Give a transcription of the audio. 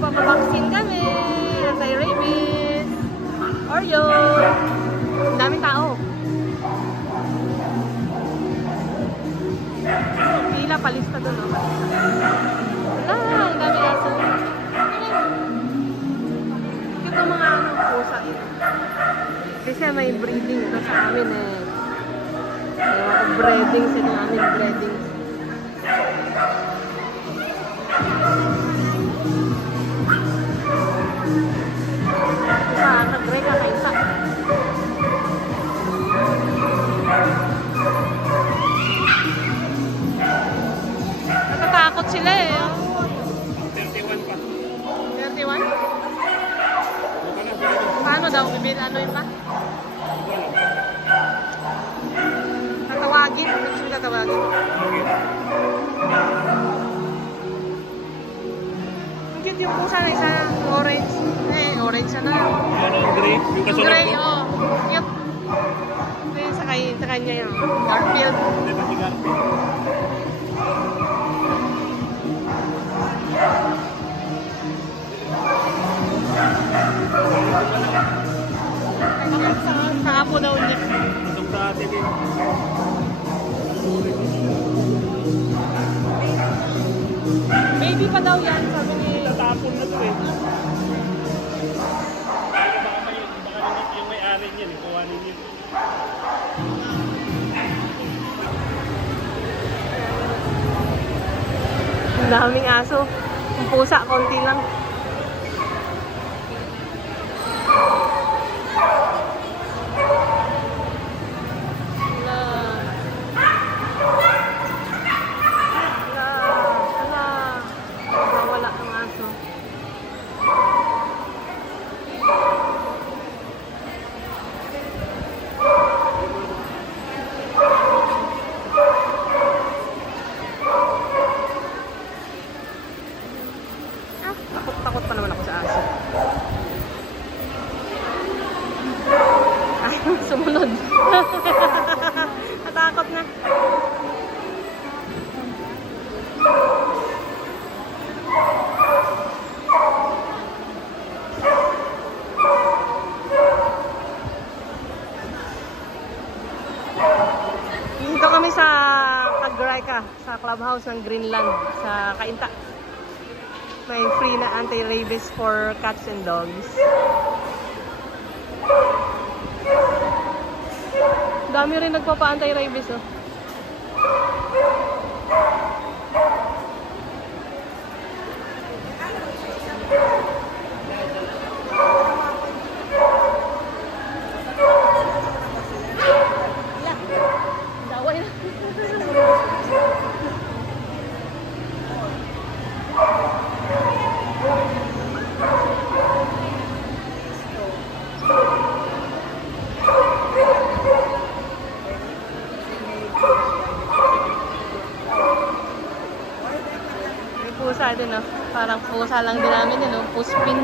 Magpapabaksin kami. Anti-rabies. Oreo. Ang daming tao. Pila, palista doon, no? Wala, ang daming aso. Cute ang mga pusa ito. Kasi may breeding ito sa amin eh. May mga breeding sila namin, breeding. Nag-gray ka kaisa. Natatakot sila eh. 31 pa. 31? Paano daw? Ano yun pa? Tatawagin? Ano siya tatawagin? Ang cute yung pusa na isa. Orange. Eh, orange na. Ano yung gray? Yung kasunod Gray, ko? oo. Cute. Ito sa kanya yung Garfield. Hindi pa si Garfield. Saka po daw niya. Itong sa atin eh. Baby pa daw yan, sabi ni... Tatapon na to eh. Baka yung may-ari niyan, kuhanin niyo. Ang daming aso. Ang pusa, konti lang. Takot pa naman ako sa aso. Ay, sumunod. Natakot na. Dito kami sa Cagraika, sa clubhouse ng Greenland, sa Cainta. May free na anti-rabies for cats and dogs. Dami rin nagpapa-anti-rabies, oh. Daway na. Pusa din, no? Parang pusa lang din namin, no? Puspin.